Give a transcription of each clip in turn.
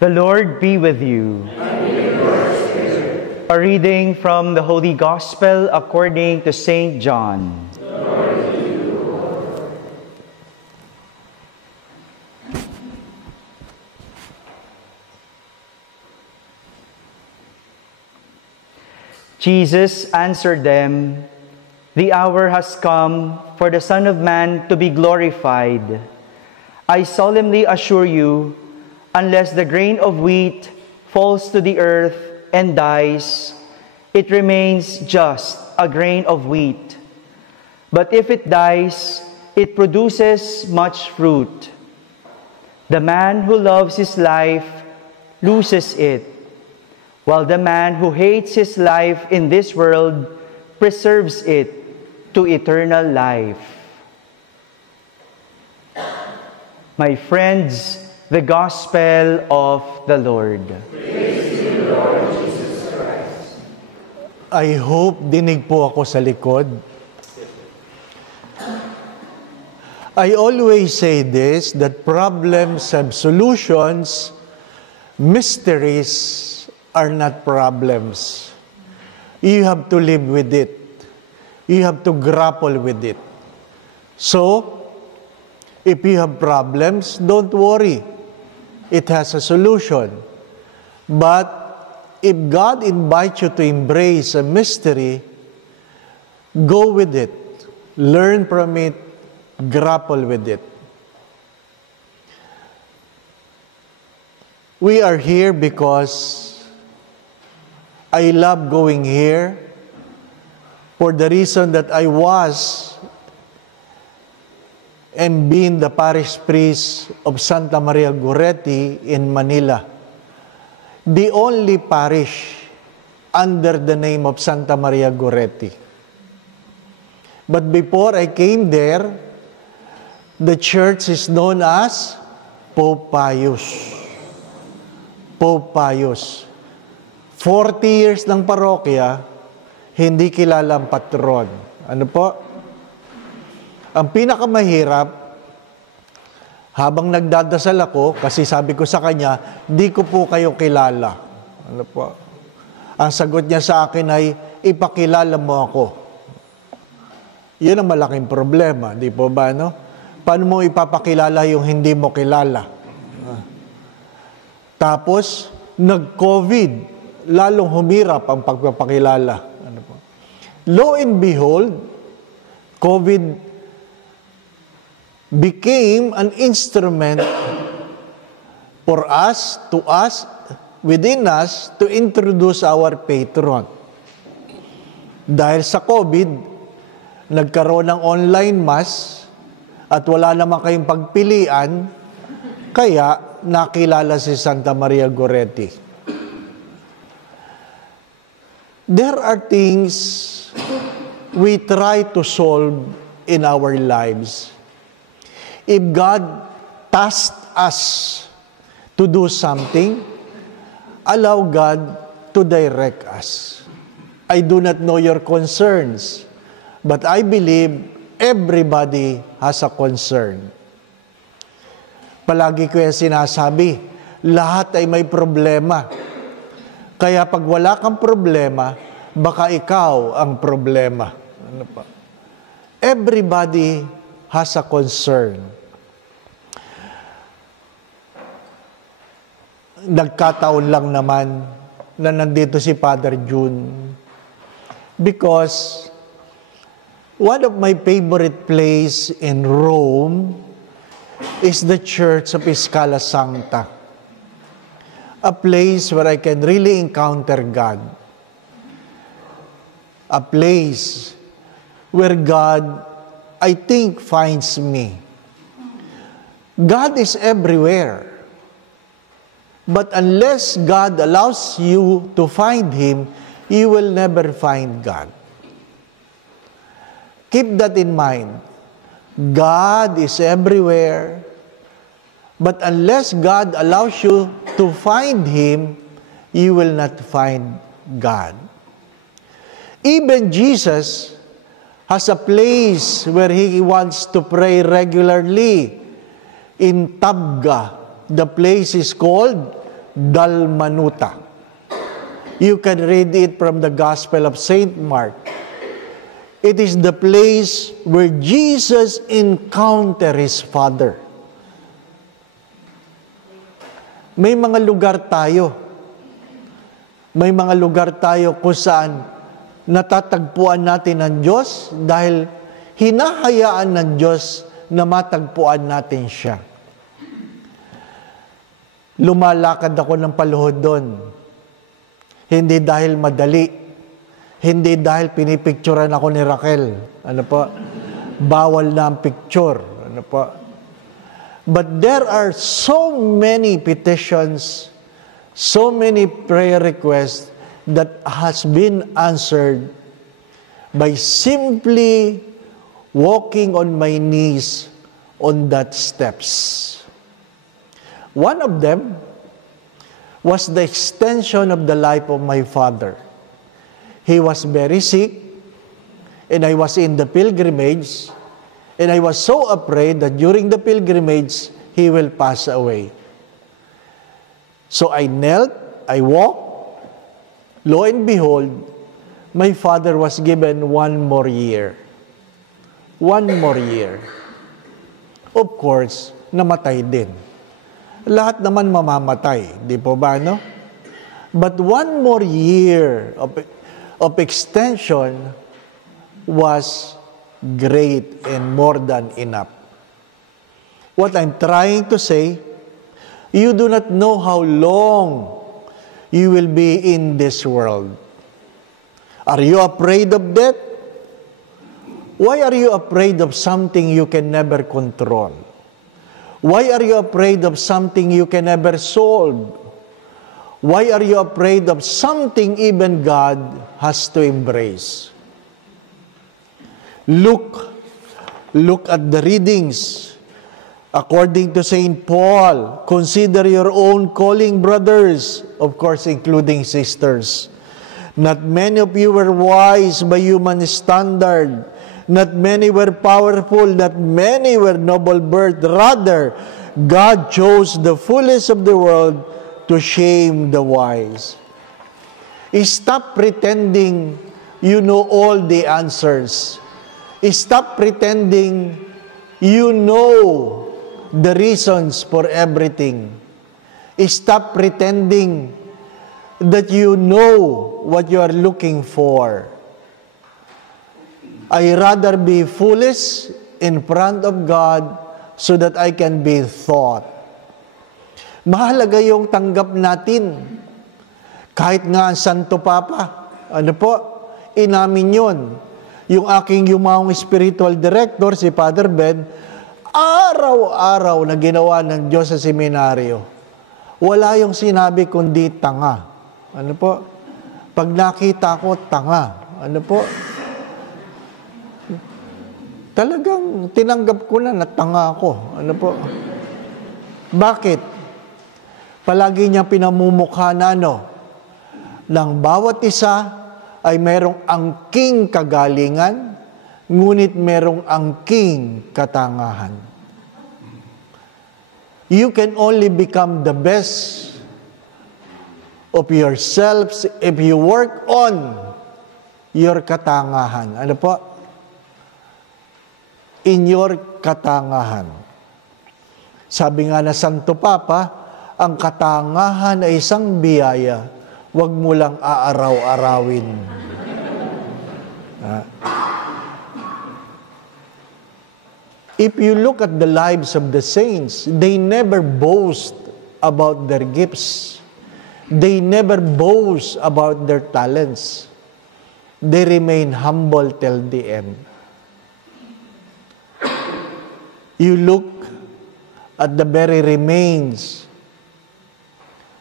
The Lord be with you. And with your spirit. A reading from the Holy Gospel according to Saint John. Glory to you, Lord. Jesus answered them, "The hour has come for the Son of Man to be glorified. I solemnly assure you, unless the grain of wheat falls to the earth and dies, it remains just a grain of wheat. But if it dies, it produces much fruit. The man who loves his life loses it, while the man who hates his life in this world preserves it to eternal life." My friends, the Gospel of the Lord. Praise you, Lord Jesus Christ. I hope dinig po ako sa likod. I always say this, that problems have solutions, mysteries are not problems. You have to live with it. You have to grapple with it. So, if you have problems, don't worry. It has a solution. But if God invites you to embrace a mystery, go with it. Learn from it. Grapple with it. We are here because I love going here for the reason that I was and being the parish priest of Santa Maria Goretti in Manila, the only parish under the name of Santa Maria Goretti. But before I came there, the church is known as Pope Pius. Pope Pius. 40 years ng parokya, hindi kilala ang patron. Ano po? Ang pinakamahirap, habang nagdadasal ako, kasi sabi ko sa kanya, di ko po kayo kilala. Ano po? Ang sagot niya sa akin ay, ipakilala mo ako. Yun ang malaking problema, di po ba, no? Paano mo ipapakilala yung hindi mo kilala? Tapos, nag-COVID, lalong humirap ang pagpapakilala. Ano po? Lo and behold, COVID became an instrument for us, within us, to introduce our patron. Dahil sa COVID, nagkaroon ng online mass at wala naman kayong pagpilian, kaya nakilala si Santa Maria Goretti. There are things we try to solve in our lives. If God tasked us to do something, allow God to direct us. I do not know your concerns, but I believe everybody has a concern. Palagi ko yung sinasabi, lahat ay may problema. Kaya pag wala kang problema, baka ikaw ang problema. Ano pa? Everybody has a concern. Nagkataon lang naman na nandito si Father June because one of my favorite place in Rome is the Church of Scala Sancta, a place where I can really encounter God, a place where God, I think, finds me. God is everywhere. But unless God allows you to find Him, you will never find God. Keep that in mind. God is everywhere. But unless God allows you to find Him, you will not find God. Even Jesus has a place where He wants to pray regularly. In Tabga, the place is called Dalmanuta. You can read it from the Gospel of St. Mark. It is the place where Jesus encountered His Father. May mga lugar tayo. May mga lugar tayo kung saan natatagpuan natin ang Diyos dahil hinahayaan ng Diyos na matagpuan natin Siya. Lumalakad ako ng paluhod doon. Hindi dahil madali. Hindi dahil pinipicturean ako ni Raquel. Ano po? Bawal na ang picture. Ano po? But there are so many petitions, so many prayer requests that has been answered by simply walking on my knees on that steps. One of them was the extension of the life of my father. He was very sick, and I was in the pilgrimage, and I was so afraid that during the pilgrimage, he will pass away. So I knelt, I walked. Lo and behold, my father was given 1 more year. 1 more year. Of course, namatay din. Lahat naman mamamatay, di po ba, no? But 1 more year of extension was great and more than enough. What I'm trying to say, you do not know how long you will be in this world. Are you afraid of death? Why are you afraid of something you can never control? Why are you afraid of something you can never solve? Why are you afraid of something even God has to embrace? Look at the readings. According to St. Paul, consider your own calling, brothers, of course, including sisters. Not many of you were wise by human standard. Not many were powerful. Not many were noble birth. Rather, God chose the foolish of the world to shame the wise. Stop pretending you know all the answers. Stop pretending you know the reasons for everything. Stop pretending that you know what you are looking for. I rather be foolish in front of God so that I can be thought. Mahalaga yung tanggap natin. Kahit nga ang Santo Papa, ano po, inamin yun. Yung aking yumaong spiritual director, si Father Ben, araw-araw na ginawa ng Diyos sa seminaryo. Wala yung sinabi kundi tanga. Ano po? Pag nakita ko, tanga. Ano po? Talagang tinanggap ko na tanga ako. Ano po? Bakit? Palagi niya pinamumukha na ng bawat isa ay merong angking kagalingan, ngunit merong angking katangahan. You can only become the best of yourselves if you work on your katangahan. Ano po? In your katangahan. Sabi nga na Santo Papa, ang katangahan ay isang biyaya, huwag mo lang aaraw-arawin. If you look at the lives of the saints, they never boast about their gifts. They never boast about their talents. They remain humble till the end. You look at the very remains.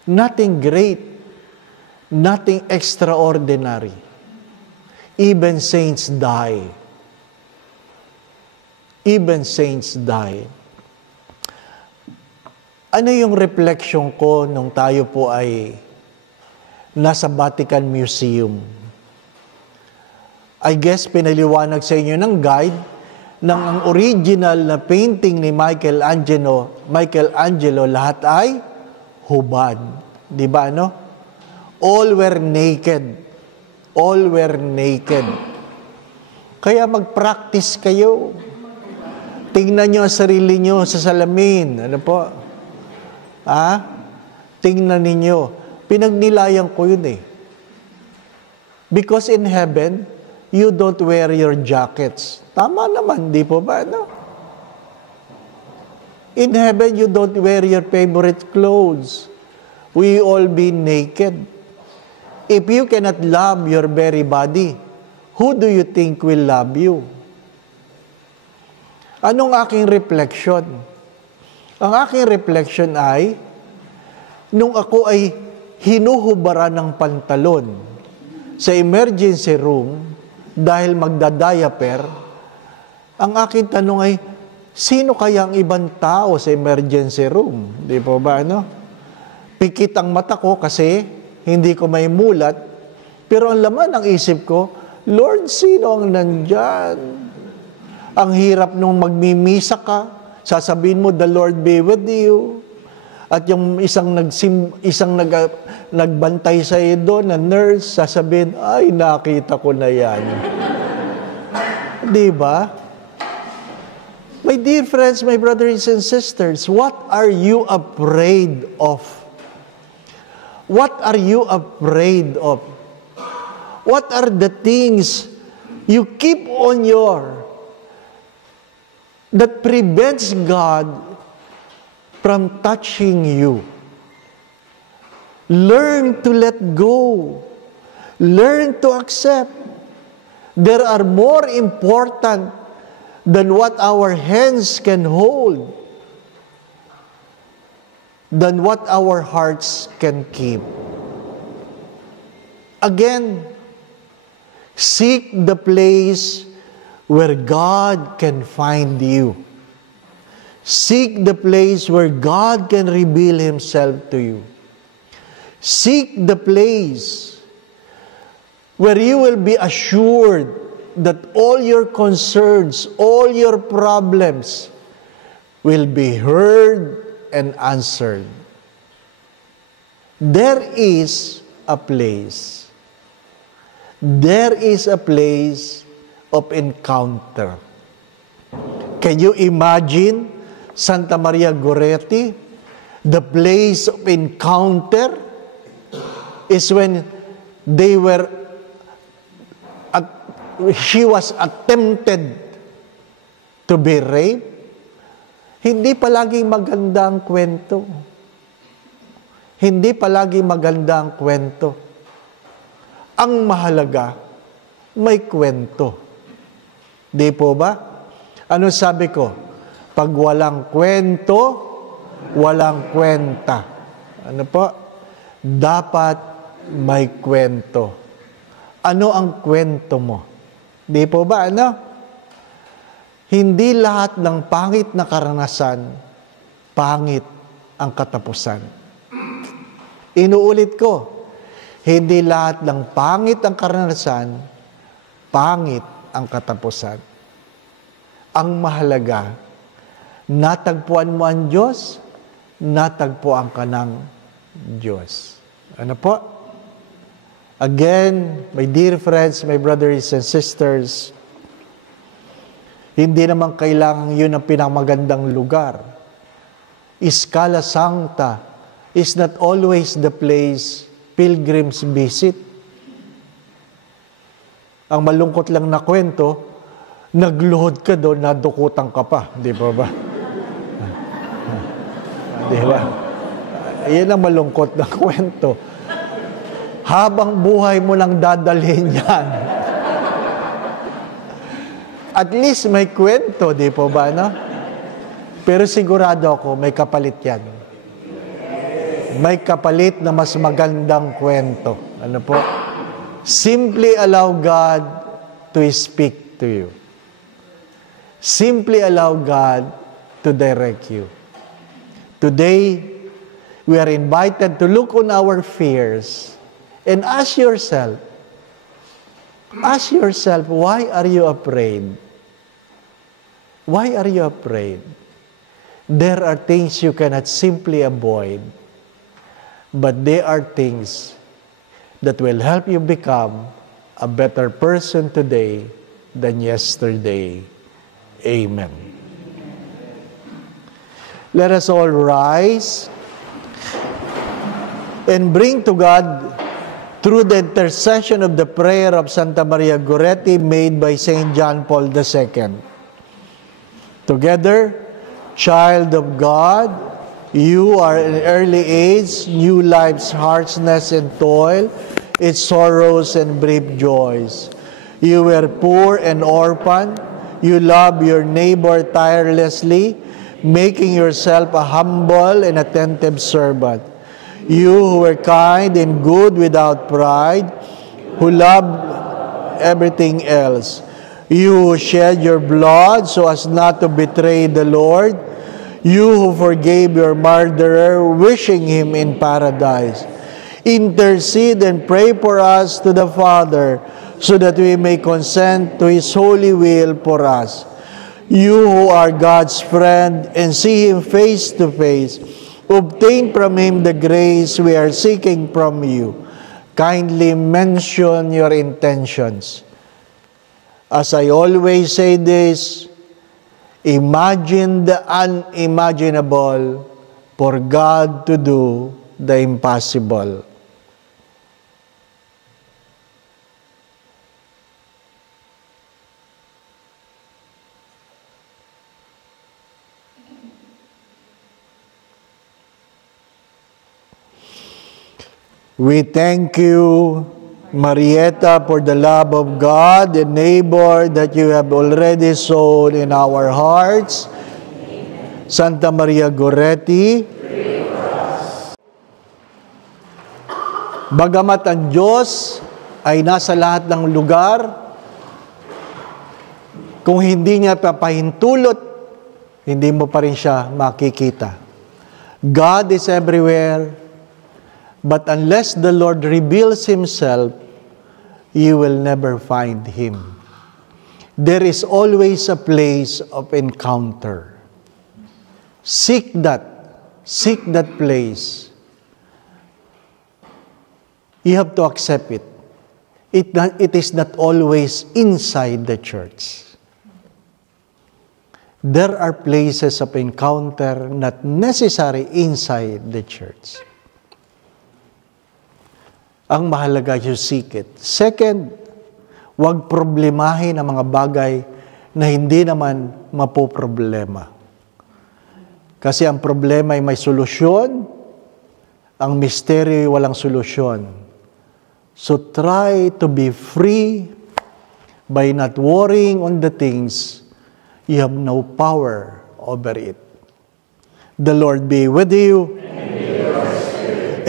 Nothing great, nothing extraordinary. Even saints die. Even saints die. Ano yung reflection ko nung tayo po ay nasa Vatican Museum? I guess pinaliwanag sa inyo ng guide ng ang original na painting ni Michelangelo lahat ay hubad. Di ba, ano? All were naked. All were naked. Kaya mag-practice kayo. Tingnan nyo ang sarili nyo sa salamin. Ano po? Tingnan ninyo. Pinagnilayan ko yun eh. Because in heaven, you don't wear your jackets. Tama naman, di po ba? No? In heaven, you don't wear your favorite clothes. We all be naked. If you cannot love your very body, who do you think will love you? Anong aking reflection? Ang aking reflection ay, nung ako ay hinuhubaran ng pantalon sa emergency room dahil magda-diaper, ang aking tanong ay, sino kaya ang ibang tao sa emergency room? Di po ba, ano? Pikit ang mata ko kasi hindi ko may mulat, pero ang laman ng isip ko, Lord, sino ang nandyan? Ang hirap nung magmimisa ka, sasabihin mo, the Lord be with you. At yung isang nagbantay sa iyo doon, na nurse, sasabihin, ay, nakita ko na yan. Di ba? My dear friends, my brothers and sisters, what are you afraid of? What are you afraid of? What are the things you keep on that prevents God from touching you? Learn to let go. Learn to accept. There are more important than what our hands can hold, than what our hearts can keep. Again, seek the place where God can find you. Seek the place where God can reveal Himself to you. Seek the place where you will be assured that all your concerns, all your problems will be heard and answered. There is a place. There is a place of encounter. Can you imagine Santa Maria Goretti? The place of encounter is when she was attempted to be raped. Hindi palaging maganda ang kwento. Hindi palaging maganda ang kwento. Ang mahalaga, may kwento. Di po ba? Ano sabi ko? Pag walang kwento, walang kwenta. Ano po? Dapat may kwento. Ano ang kwento mo? Di po ba? Ano? Hindi lahat ng pangit na karanasan, pangit ang katapusan. Inuulit ko, hindi lahat ng pangit ang karanasan, pangit ang katapusan. Ang mahalaga, natagpuan mo ang Diyos, natagpuan ka ng Diyos. Ano po? Again, my dear friends, my brothers and sisters, hindi naman kailangan yun ang pinamagandang lugar. Escala Sancta is not always the place pilgrims visit. Ang malungkot lang na kwento, nagluhod ka doon, nadukutan ka pa. Di ba ba? Di ba? Iyan ang malungkot na kwento. Habang buhay mo lang dadalhin yan. At least may kwento, di po ba, no? Pero sigurado ako, may kapalit yan. May kapalit na mas magandang kwento. Ano po? Simply allow God to speak to you. Simply allow God to direct you. Today, we are invited to look on our fears and ask yourself, why are you afraid? Why are you afraid? There are things you cannot simply avoid. but they are things that will help you become a better person today than yesterday. Amen. Let us all rise and bring to God, through the intercession of the prayer of Santa Maria Goretti made by St. John Paul II. Together, child of God, you are in early age, knew life's harshness and toil, its sorrows and brief joys. You were poor and orphan. You loved your neighbor tirelessly, making yourself a humble and attentive servant. You who were kind and good without pride, who loved everything else. You who shed your blood so as not to betray the Lord. You who forgave your murderer, wishing him in paradise. Intercede and pray for us to the Father, so that we may consent to His holy will for us. You who are God's friend and see Him face to face, obtain from Him the grace we are seeking from you. Kindly mention your intentions. As I always say this, imagine the unimaginable for God to do the impossible. We thank you, Marieta, for the love of God and neighbor that you have already sown in our hearts. Amen. Santa Maria Goretti, pray for us. Bagamat ang Diyos ay nasa lahat ng lugar, kung hindi niya papahintulot, hindi mo pa rin siya makikita. God is everywhere. But unless the Lord reveals Himself, you will never find Him. There is always a place of encounter. Seek that place. You have to accept it. It is not always inside the church. There are places of encounter not necessary inside the church. Ang mahalaga, you seek it. Second, huwag problemahin ang mga bagay na hindi naman mapoproblema. Kasi ang problema ay may solusyon, ang misteryo ay walang solusyon. So try to be free by not worrying on the things you have no power over it. The Lord be with you.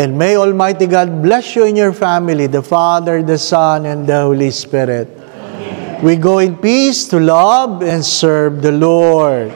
And may Almighty God bless you and your family, the Father, the Son, and the Holy Spirit. Amen. We go in peace to love and serve the Lord.